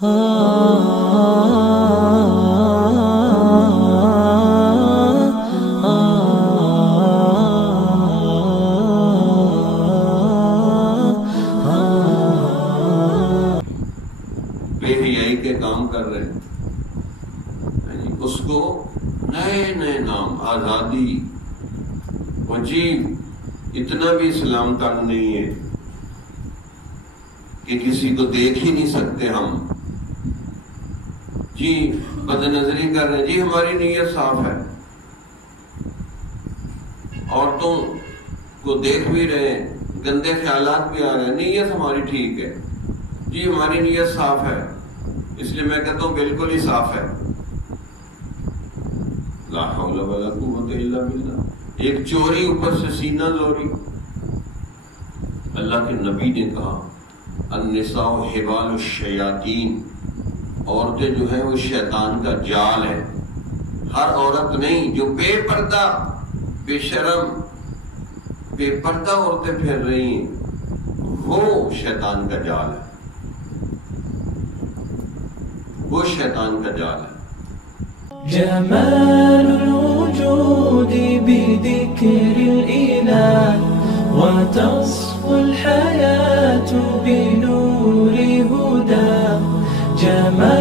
بے حیائی کے کام کر رہے ہیں، اس کو نئے نئے نام، آزادی، وجیب، اتنا بھی اسلام تنگ نہیں ہے کہ کسی کو دیکھ ہی نہیں سکتے ہم، جی بد نظری کر رہے ہیں، جی ہماری نیت صاف ہے، عورتوں کو دیکھ بھی رہے ہیں، گندے خیالات بھی آ رہے ہیں، نیت ہماری ٹھیک ہے، جی ہماری نیت صاف ہے، اس لیے میں کہتا ہوں بالکل ہی صاف ہے، لا حول ولا قوت الا باللہ۔ ایک چوری اوپر سے سینہ زوری، اللہ کے نبی نے کہا النساء حبال الشیاطین، عورتیں جو ہیں وہ شیطان کا جال ہے، ہر عورت نہیں جو بے پردہ، بے شرم، بے پردہ عورتیں پھر رہی ہیں، وہ شیطان کا جال ہے، وہ شیطان کا جال ہے۔ جمال الوجود بذكر الإله وتصفو الحياة بنور هداه، جمال